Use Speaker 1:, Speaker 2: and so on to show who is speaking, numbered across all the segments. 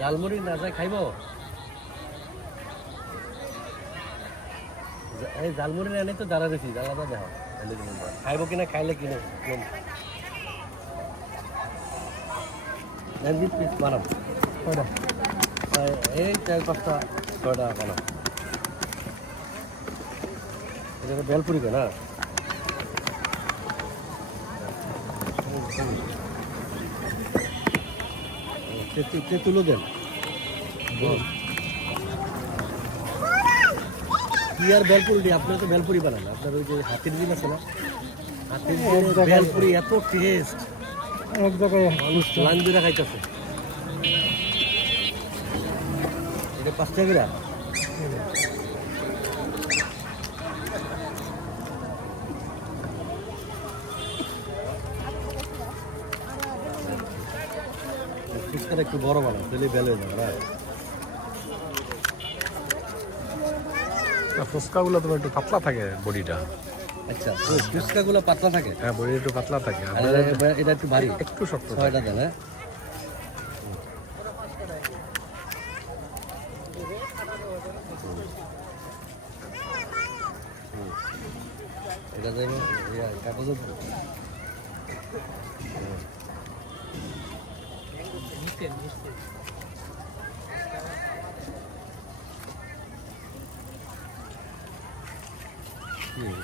Speaker 1: জালমুড়ি না যাই খাইব? এই জালমুড়ি আনি তো দাঁড়া দিছি দাঁড়াটা দেখ খাইব কিনা খাইলে কিনে পিস
Speaker 2: কয়টা
Speaker 1: এই চার পাঁচটা ছয়টা বানাম এটা বেলপুরি না তেঁতু- তেঁতুলও দেন কি আর বেলপুরি আপনার তো বেলপুরি বানান আপনার ওই যে হাতির দিন আছে না হাতির বেলপুরি এত টেস্ট মানুষ ধরে খাইতেছে এটা পাঁচ টাকা ফুচকাটা একটু বড় বানাও তাহলে বেল যাবে না
Speaker 3: ফুচকাগুলো তোমার একটু পাতলা থাকে বডিটা।
Speaker 1: আচ্ছা ফুচকাগুলো পাতলা থাকে?
Speaker 3: হ্যাঁ বডি একটু পাতলা থাকে।
Speaker 1: এটা- এটা একটু ভারী।
Speaker 3: একটু শক্ত থাকে
Speaker 1: ছয়টা দেন হ্যাঁ এটা দেবে ইয়া, কাগজে দেবে। হুম,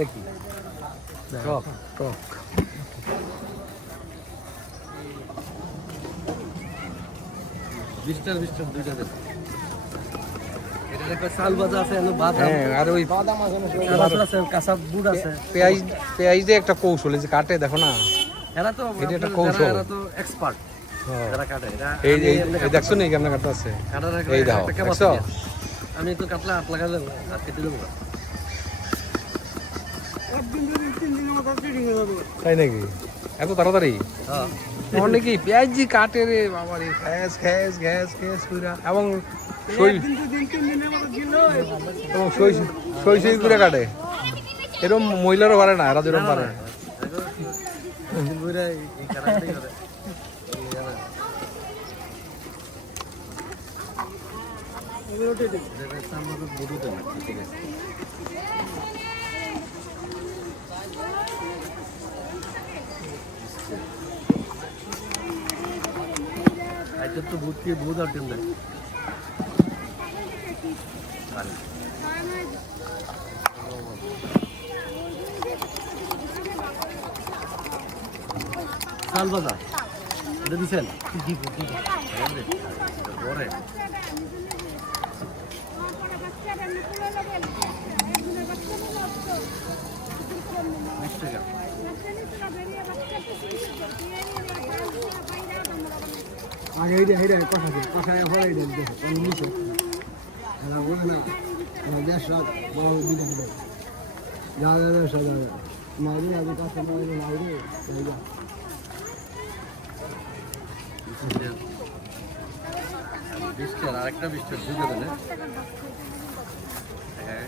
Speaker 1: এটা কি টক
Speaker 3: টক
Speaker 1: দুইটা একটা
Speaker 3: হ্যাঁ দিয়ে একটা কৌশল যে কাটে দেখো না।
Speaker 1: এরা তো
Speaker 3: এটা একটা কৌশল।
Speaker 1: এরা তো এক্সপার্ট
Speaker 3: হ্যাঁ। এই এই দেখছ না কেমন কাটতে আছে? এই?
Speaker 1: আমি তো কাটলে হাত লাগালে আর কেটে দেবো।
Speaker 3: তাই নাকি? এত তাড়াতাড়ি?
Speaker 1: হ্যাঁ।
Speaker 3: অনেকেই পেঁয়াজ জি কাটে রে বাবা রে। গ্যাস গ্যাস গ্যাস গ্যাস কইরা এবং সই এবং সই সই সই করে কাটে। এরকম মহিলারও পারে না এরা যেরকম পারে
Speaker 1: আজকে তো ভূত কি ভূত আর টেন দেয় চাল বাজা এটা দিছেন? পরে বিশ টাকা
Speaker 2: আগে এইটা এইটা কথা আছে কথা হলে এইটা দেখো আমি নিচে। এরা বলে না দেশ রাত বড় দিকে দিবে যা যা যা যা মাইরে আগে কাছে মাইরে মাইরে এই যা।
Speaker 1: আরেকটা বিস্টার দুটো দেন হ্যাঁ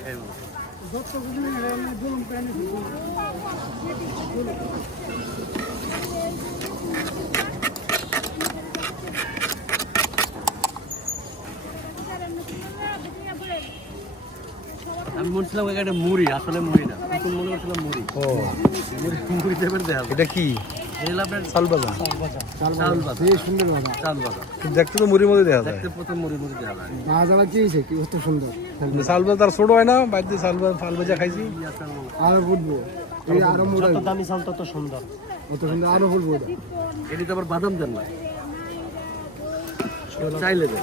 Speaker 1: আমি বলছিলাম একটা মুড়ি আসলে মুড়ি না। এখন মনে করছিলাম মুড়ি।
Speaker 3: ও।
Speaker 1: মুড়ি মুড়ি দেবেন দেওয়া
Speaker 3: এটা কি? চাল
Speaker 2: চাল
Speaker 1: চাল চাল
Speaker 3: দেখতে তো মুড়ির মধ্যে দেখা যায়। চাল ছোট হয় না। বাড়িতে চাল বাজা ভাজা খাইছি
Speaker 2: আরও ফুটবো। এই আরও মোটা
Speaker 1: যত দামি চাল তত সুন্দর।
Speaker 2: অত সুন্দর আরও ফুটবো এটি।
Speaker 1: তো আবার বাদাম দেন না। চাইলে দেন।